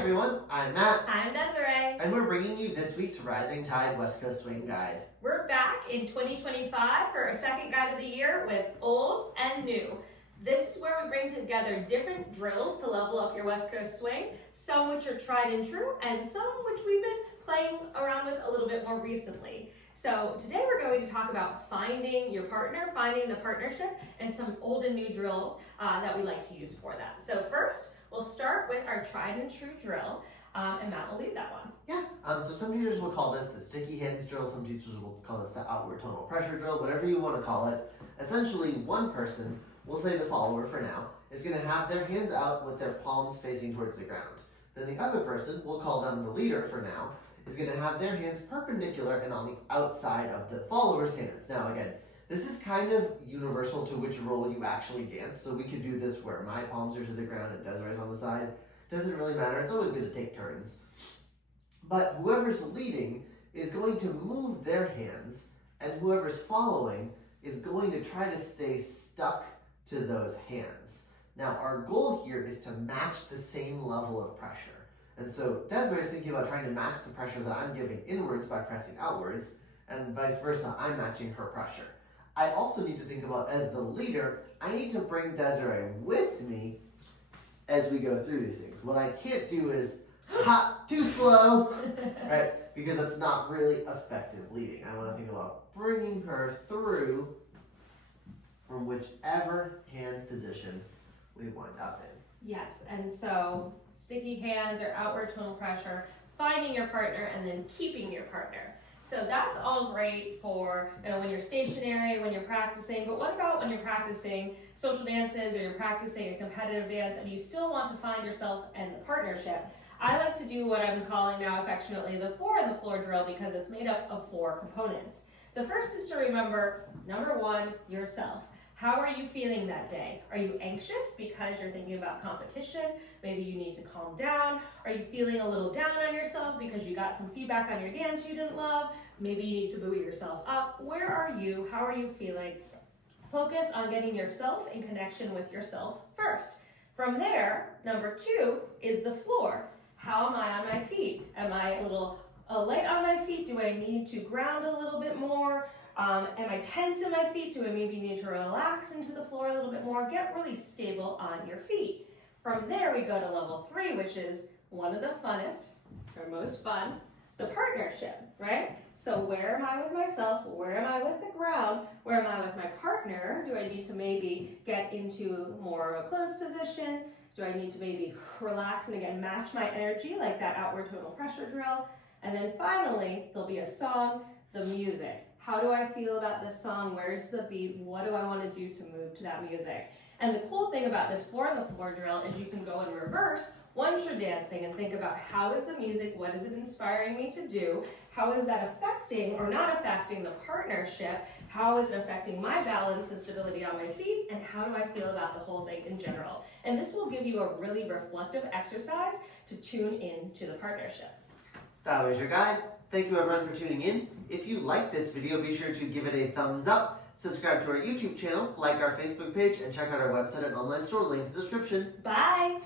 everyone, I'm Matt. I'm Desiree. And we're bringing you this week's Rising Tide West Coast Swing Guide. We're back in 2025 for our second guide of the year with old and new. This is where we bring together different drills to level up your West Coast swing, some which are tried and true, and some which we've been playing around with a little bit more recently. So today we're going to talk about finding your partner, finding the partnership, and some old and new drills that we like to use for that. So first, we'll start with our tried and true drill, and Matt will lead that one. Yeah, so some teachers will call this the sticky hands drill, some teachers will call this the outward tonal pressure drill, whatever you want to call it. Essentially, one person, we'll say the follower for now, is going to have their hands out with their palms facing towards the ground. Then the other person, we'll call them the leader for now, is going to have their hands perpendicular and on the outside of the follower's hands. Now again, this is kind of universal to which role you actually dance, so we could do this where my palms are to the ground and Desiree's on the side. Doesn't really matter, it's always good to take turns. But whoever's leading is going to move their hands, and whoever's following is going to try to stay stuck to those hands. Now our goal here is to match the same level of pressure. And so Desiree is thinking about trying to match the pressure that I'm giving inwards by pressing outwards, and vice versa, I'm matching her pressure. I also need to think about, as the leader, I need to bring Desiree with me as we go through these things. What I can't do is hop too slow, right? Because that's not really effective leading. I want to think about bringing her through from whichever hand position we wind up in. Yes, and so sticky hands or outward tonal pressure, finding your partner, and then keeping your partner. So that's all great for when you're stationary, when you're practicing, but what about when you're practicing social dances or you're practicing a competitive dance and you still want to find yourself and the partnership? I like to do what I'm calling now affectionately the 4 on the floor drill because it's made up of 4 components. The first is to remember, number 1, yourself. How are you feeling that day? Are you anxious because you're thinking about competition? Maybe you need to calm down. Are you feeling a little down on yourself because you got some feedback on your dance you didn't love? Maybe you need to buoy yourself up. Where are you? How are you feeling? Focus on getting yourself in connection with yourself first. From there, number 2 is the floor. How am I on my feet? Am I a little light on my feet? Do I need to ground a little bit more? Am I tense in my feet? Do I maybe need to relax into the floor a little bit more? Get really stable on your feet. From there, we go to level 3, which is one of the funnest, or most fun, the partnership, right? So where am I with myself? Where am I with the ground? Where am I with my partner? Do I need to maybe get into more of a closed position? Do I need to maybe relax and again match my energy like that outward tonal pressure drill? And then finally, there'll be a song, the music. How do I feel about this song? Where's the beat? What do I want to do to move to that music? And the cool thing about this 4 on the floor drill is you can go in reverse once you're dancing and think about how is the music, what is it inspiring me to do? How is that affecting or not affecting the partnership? How is it affecting my balance and stability on my feet? And how do I feel about the whole thing in general? And this will give you a really reflective exercise to tune in to the partnership. That was your guide. Thank you everyone for tuning in. If you like this video, be sure to give it a thumbs up, subscribe to our YouTube channel, like our Facebook page, and check out our website and online store link in the description. Bye!